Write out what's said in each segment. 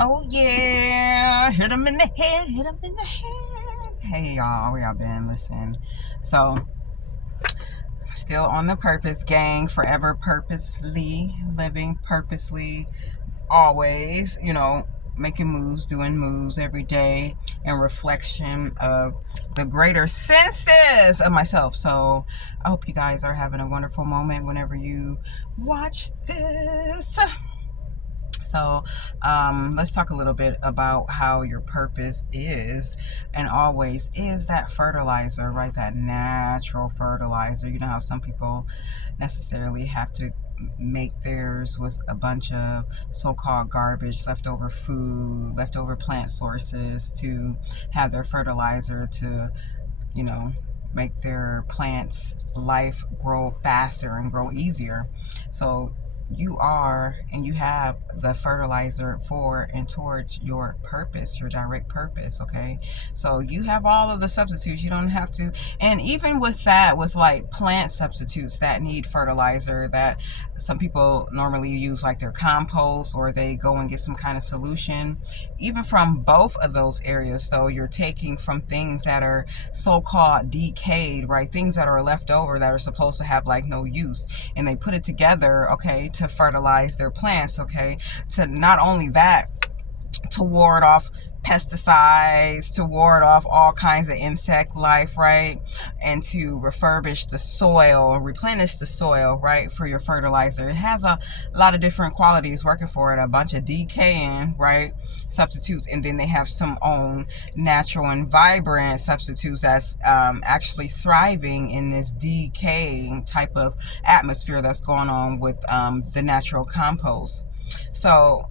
Oh yeah, hit him in the head, hit him in the head. Hey y'all, where y'all been? Listen, so still on the purpose gang, forever purposely living, purposely always, making moves, doing moves every day, and reflection of the greater senses of myself. So I hope you guys are having a wonderful moment whenever you watch this. So let's talk a little bit about how your purpose is and always is that fertilizer, right? That natural fertilizer. You know how some people necessarily have to make theirs with a bunch of so-called garbage, leftover food, leftover plant sources to have their fertilizer to, you know, make their plants life grow faster and grow easier. So you are and you have the fertilizer for and towards your purpose, your direct purpose. Okay, so you have all of the substitutes. You don't have to. And even with that, with like plant substitutes that need fertilizer, that some people normally use like their compost, or they go and get some kind of solution. Even from both of those areas, though, you're taking from things that are so-called decayed, right? Things that are left over that are supposed to have like no use, and they put it together, okay, to fertilize their plants, okay, to not only that, to ward off pesticides, to ward off all kinds of insect life, right? And to refurbish the soil, replenish the soil, right, for your fertilizer. It has a lot of different qualities working for it, a bunch of decaying, right, substitutes, and then they have some own natural and vibrant substitutes that's actually thriving in this decaying type of atmosphere that's going on with the natural compost. So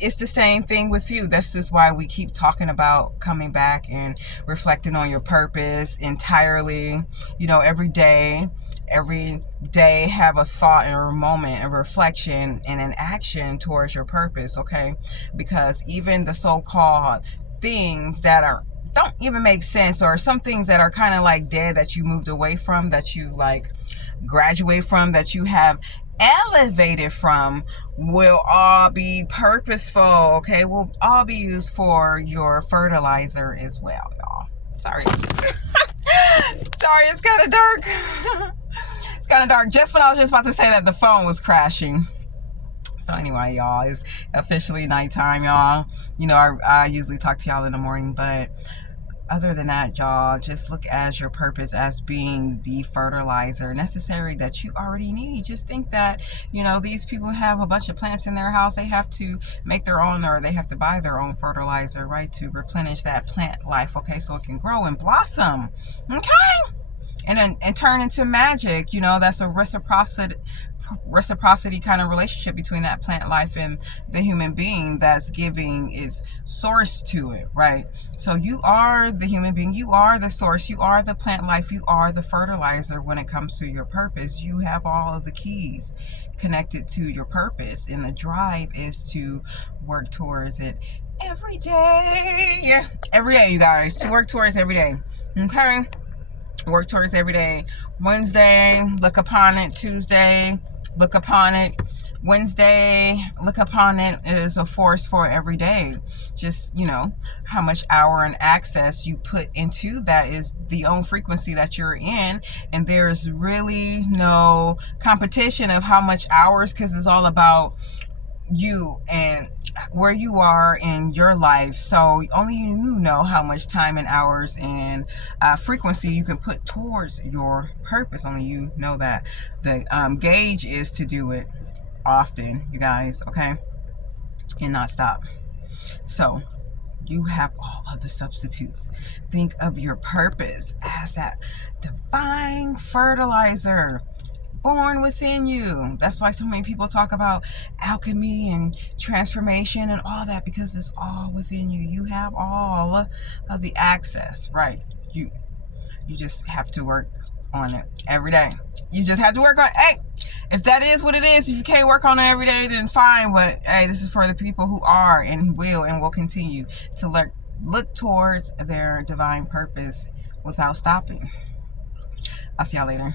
it's the same thing with you. This is why we keep talking about coming back and reflecting on your purpose entirely, every day. Every day have a thought and a moment, a reflection and an action towards your purpose, okay? Because even the so-called things that don't even make sense, or some things that are kind of like dead, that you moved away from, that you like graduate from, that you have elevated from, will all be purposeful, okay? Will all be used for your fertilizer as well, y'all. Sorry. Sorry, it's kind of dark. It's kind of dark. Just when I was just about to say that, the phone was crashing. So anyway, y'all, it's officially nighttime, y'all. I usually talk to y'all in the morning, but other than that, y'all, just look at your purpose as being the fertilizer necessary that you already need. Just think that, these people have a bunch of plants in their house. They have to make their own, or they have to buy their own fertilizer, right, to replenish that plant life, okay, so it can grow and blossom, okay? And turn into magic. That's a reciprocity kind of relationship between that plant life and the human being that's giving its source to it, right? So you are the human being, you are the source, you are the plant life, you are the fertilizer when it comes to your purpose. You have all of the keys connected to your purpose, and the drive is to work towards it every day. Yeah, every day, you guys, to work towards every day, okay? Work towards every day. Wednesday, look upon it. Tuesday, look upon it. Wednesday, look upon it is a force for every day. Just, how much hour and access you put into that is the own frequency that you're in. And there's really no competition of how much hours, because it's all about you and where you are in your life. So only you know how much time and hours and frequency you can put towards your purpose. Only you know that. The gauge is to do it often, you guys, okay, and not stop. So you have all of the substitutes. Think of your purpose as that divine fertilizer born within you. That's why so many people talk about alchemy and transformation and all that, because it's all within you. You have all of the access, right? You just have to work on it every day. You just have to work on it. Hey, if that is what it is, if you can't work on it every day, then fine. But hey, this is for the people who are and will continue to look towards their divine purpose without stopping. I'll see y'all later.